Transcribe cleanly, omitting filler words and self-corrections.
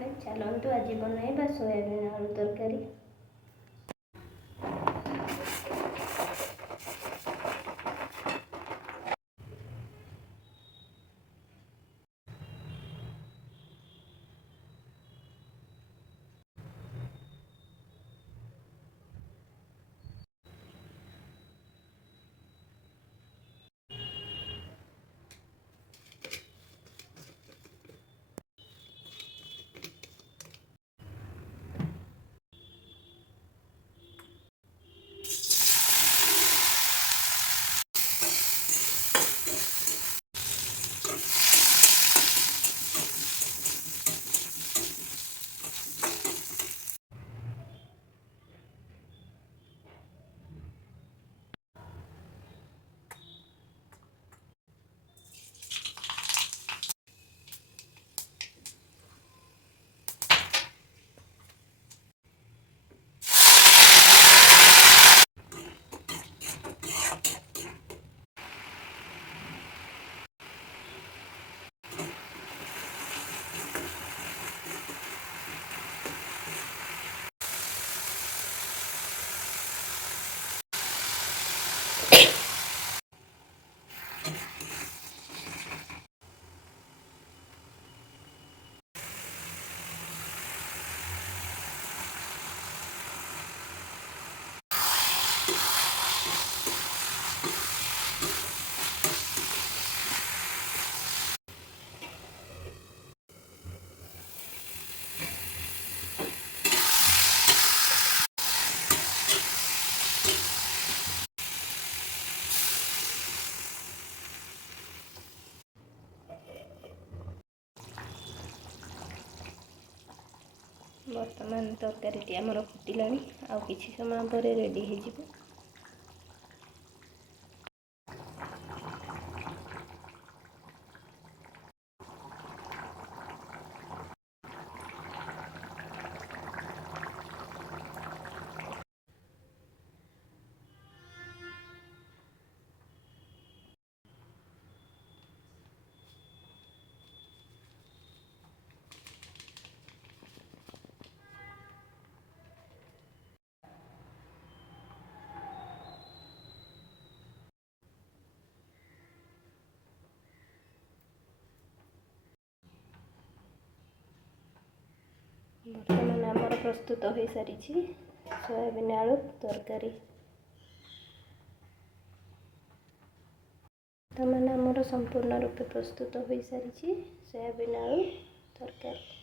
साथीमाने चलतु आज बनइबा सोयाबीन आलू तरकारी। बर्तमान तरकारी आमर फुटिलानी आउ किछि समय पर रेडी हो। बर्तमान आमर प्रस्तुत हो सारी सोयाबीन आलू तरकारी। बर्तमान आमर संपूर्ण रूपे प्रस्तुत हो सारी सोयाबीन आलू तरकारी।